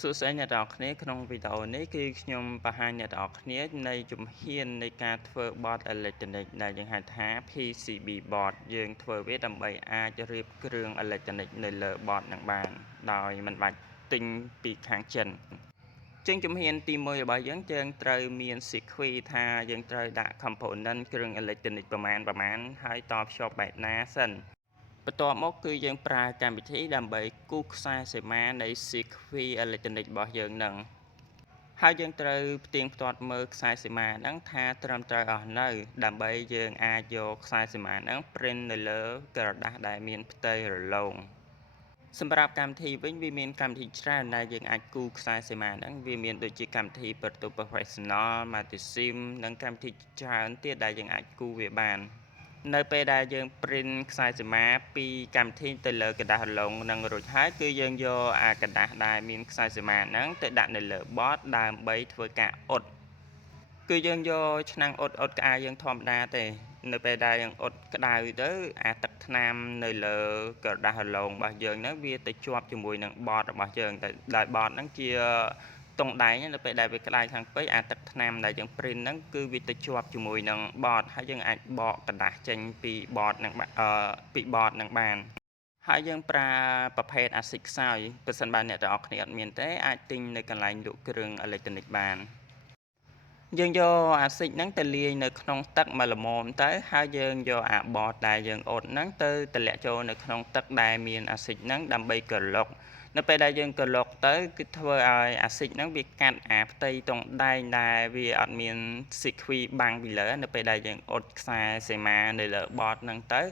សួស្តីអ្នកទាំងអស់គ្នាក្នុងវីដេអូនេះគឺខ្ញុំបង្ហាញអ្នកទាំងអស់គ្នានៃជំហាននៃការធ្វើបតអេឡិចត្រូនិកដែលយើងហៅថា PCB board យើងធ្វើវាដើម្បីអាចរៀបគ្រឿងអេឡិចត្រូនិកនៅលើបតនឹងបានដោយមិនបាច់ទិញពីខាងចិនជាងជំហានទី1របស់យើងត្រូវមាន sequence ថាយើងត្រូវដាក់ component គ្រឿងអេឡិចត្រូនិកប្រមាណហើយតភ្ជាប់បែបណាសិនបន្ទាប់មកគឺយើងប្រើកម្មវិធីដើម្បីគូសខ្សែសីមានៃ sequence អេឡិចត្រូនិករបស់យើងនឹងហើយយើងត្រូវផ្ទៀងផ្ទាត់មើលខ្សែសីមាហ្នឹងថាត្រឹមត្រូវអស់នៅដើម្បីយើងអាចយកខ្សែសីមាហ្នឹង print នៅលើក្រដាសដែលមានផ្ទៃរលោងសម្រាប់កម្មវិធីវិញវាមានកម្មវិធីច្រើនដែលយើងអាចគូខ្សែសីមាហ្នឹងវាមានដូចជាកម្មវិធី Proteus Professional, Multisim និងកម្មវិធីច្រើនទៀតដែលយើងអាចគូវាបាននៅពេលដែលយើង print ខ្សែសីមាពីកម្មវិធីទៅលើក្រដាសរលោងនឹងរួចហើយគឺយើងយកអាក្រដាសដែលមានខ្សែសីមាហ្នឹងទៅដាក់នៅលើបតដើម្បីធ្វើការអ៊ុតគឺយើងយកឆ្នាំងអ៊ុតក្អៅយើងធម្មតាទេនៅពេលដែលយើងអ៊ុតក្តៅទៅអាទឹកថ្នាំនៅលើក្រដាសរលោងរបស់យើងហ្នឹងវាទៅជាប់ជាមួយនឹងបតរបស់យើងដោយបតហ្នឹងជាតុងដែងនៅពេលដែលវាក្តៅខាងពេកអាទឹកថ្នាំដែលយើង print ហ្នឹងគឺវាទៅជាប់ជាមួយនឹងបតហើយយើងអាចបកក្រដាសចេញពីបតហ្នឹងបានហើយយើងប្រើប្រភេទអាស៊ីតខ្សោយបើសិនបើអ្នកទាំងអស់គ្នាអត់មានទេអាចទិញនៅកន្លែងលក់គ្រឿងអេឡិចត្រូនិកបានយើងយកអាស៊ីតហ្នឹងទៅលាយនៅក្នុងទឹកមួយល្មមទៅហើយយើងយកអាបតដែលយើងអ៊ុតហ្នឹងទៅតម្លាក់ចូលនៅក្នុងទឹកដែលមានអាស៊ីតហ្នឹងដើម្បីក្រឡុកនៅពេលដែលយើងក្រឡុកទៅគឺធ្វើឲ្យអាស៊ីតហ្នឹងវាកាត់អាផ្ទៃតុងដែងដែលវាអត់មានស៊ីខ្វីបាំងពីលើនៅពេលដែលយើងអ៊ុតខ្សែសីមានៅលើបតហ្នឹងទៅ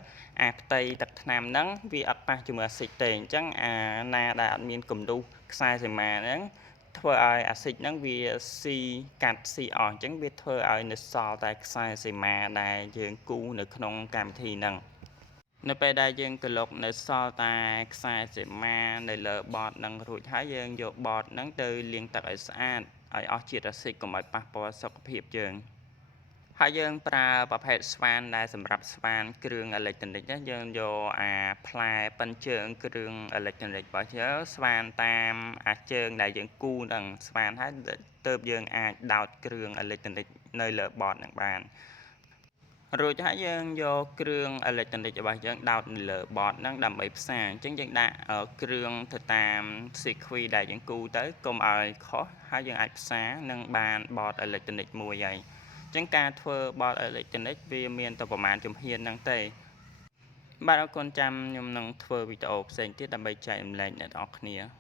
អាផ្ទៃទឹកថ្នាំហ្នឹងវាអត់ប៉ះជាមួយអាស៊ីតទេអញ្ចឹងអាណាដែលអត់មានគំនូសខ្សែសីមាហ្នឹងធ្វើឲ្យអាស៊ីតហ្នឹងវាកាត់ស៊ីអស់អញ្ចឹងវាធ្វើឲ្យនៅសល់តែខ្សែសីមាដែលយើងគូនៅក្នុងកម្មវិធីហ្នឹងនៅពេលដែលយើងក្រឡុកនៅសល់តែខ្សែសីមានៅលើបតហ្នឹងរួចហើយយើងយកបតហ្នឹងទៅលាងទឹកឲ្យស្អាតឲ្យអស់ជាតិអាស៊ីតកុំឲ្យប៉ះពាល់សុខភាពយើងហើយយើងប្រើប្រភេទស្វានដែលសម្រាប់ស្វានគ្រឿងអេឡិចត្រូនិកយើងយកអាផ្លែប៉ិនជើងគ្រឿងអេឡិចត្រូនិករបស់យើងស្វានតាមអាជើងដែលយើងគូនឹងស្វានហើយទើបយើងអាចដោតគ្រឿងអេឡិចត្រូនិកនៅលើបតនឹងបានរួចហើយយើងយកគ្រឿងអេឡិចត្រូនិករបស់យើងដោតនៅលើបតហ្នឹងដើម្បីផ្សារអញ្ចឹងយើងដាក់គ្រឿងទៅតាម sequence ដែលយើងគូទៅកុំឲ្យខុសហើយយើងអាចផ្សារនឹងបានបតអេឡិចត្រូនិកមួយហើយអញ្ចឹងការធ្វើបតអេឡិចត្រូនិកវាមានតែប្រមាណជំហានហ្នឹងទេបាទអរគុណចាំខ្ញុំនឹងធ្វើវីដេអូផ្សេងទៀតដើម្បីចែករំលែកអ្នកនរគ្នា